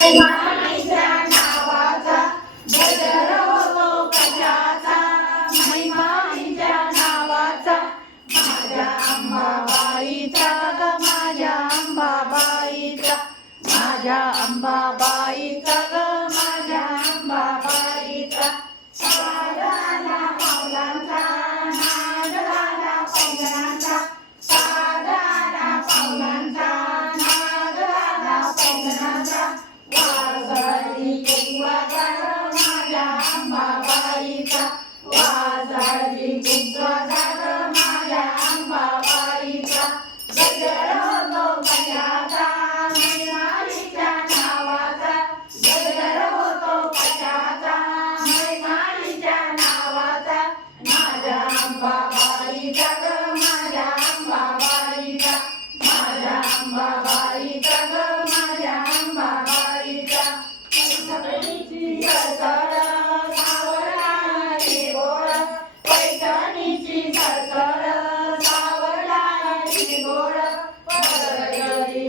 माईच्या नावाचा गजर होतो कशाचा, माईच्या नावाचा माझ्या अंबाबाईचा ग माझ्या अंबाबाईचा, माझ्या अंबाबाईचा ग माझ्या अंबाबाईचा. सागराला पावलांचा नाद झाला पैंजणांचा, सागराला पावलांचा नाद झाला पैंजणांचा. वाजळी कुंकवाचा ग माझ्या अंबाबाईचा, वाजळी कुंकवाचा ग माझ्या अंबाबाईचा. गजर होतो कशाचा माईच्या नावाचा, गजर होतो कशाचा माईच्या नावाचा. माझ्या अंबाबाईचा ग माझ्या अंबाबाईचा, माझ्या अंबाबाईचा ग माझ्या अंबाबाईचा. पैठणीची सळसळ सावरणारी गोड, पैठणीची सळसळ सावरणारी गोड. पदर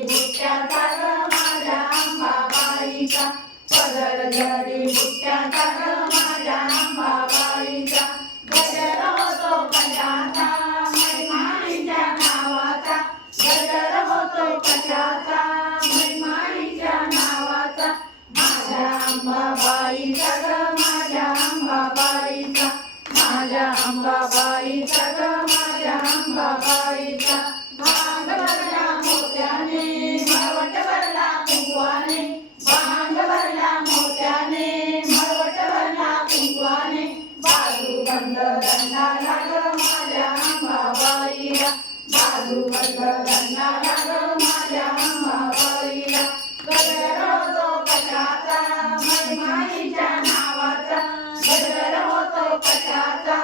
बुट्ट्याचा ग माझ्या अंबाबाईचा, पदर बुट्ट्याचा ग माझ्या अंबाबाईचा. गजर होतो कशाचा माईच्या नावाचा, गजर होतो कशाचा माईच्या नावाचा. माझ्या अंबाबाईचा ग माझ्या अंबाबाईचा, माझ्या अंबाबाईचा ग माझ्या अंबाबाईचा. भांग भरला मोत्याने मळवट भरला कुंकवाने, भांग भरला मोत्याने मळवट भरला कुंकवाने. बाजूबंद दंडाला ग माझ्या अंबाबाईला, बाजूबंद दंडाला ग माझ्या अंबाबाईला. गजर होतो कशाचा माईच्या नावाचा, गजर होतो कशाचा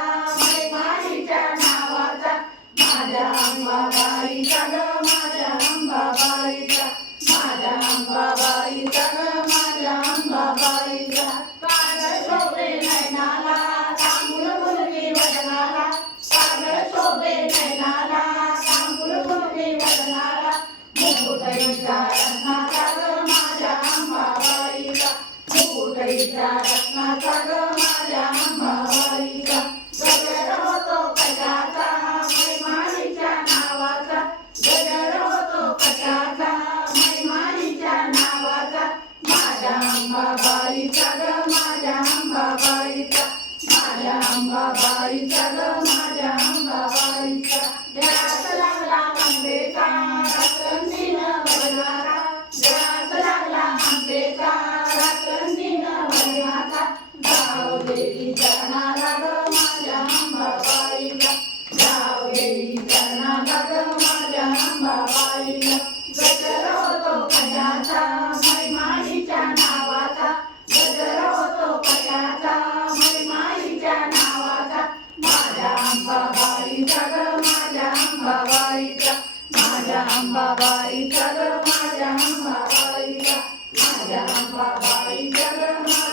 माईच्या नावाचा. माझ्या अंबाबाईचा ग माझ्या अंबाबाईचा, माझ्या अंबाबाईचा ग माझ्या अंबाबाईचा. काजळ शोभे नयनाला तांबूल मुलगी वदनाला, काजळ शोभे नयनाला तांबूल मुलगी वदनाला. मुकुटईचा रत्नाचा ग माझ्या अंबाबाईचा, मुकुटईचा रत्नाचा ग माझ्या अंबाबाईचा. गजर होतो कशाचा माईच्या नावाचा, गजर होतो कशाचा माईच्या नावाचा. माझ्या अंबाबाईचा ग माझ्या अंबाबाईचा, माझ्या अंबाबाईचा ग माझ्या अंबाबाईचा. जरास लागला आंबेचा रात्रंदीन वदनाचा, जरास लागला आंबेचा रात्रंदीन वदनाचा. जाव देवी चरणाला ग माझ्या अंबाबाईला, जाव देवी चरणाला ग माझ्या अंबाबाईला. गजर होतो कशाचा माईच्या नावाचा, गजर होतो कशाचा माईच्या नावाचा. माझ्या अंबाबाईचा ग माझ्या अंबाबाईचा, माझ्या अंबाबाईचा ग माझ्या अंबाबाईचा, माझ्या अंबाबाईचा ग माझ्या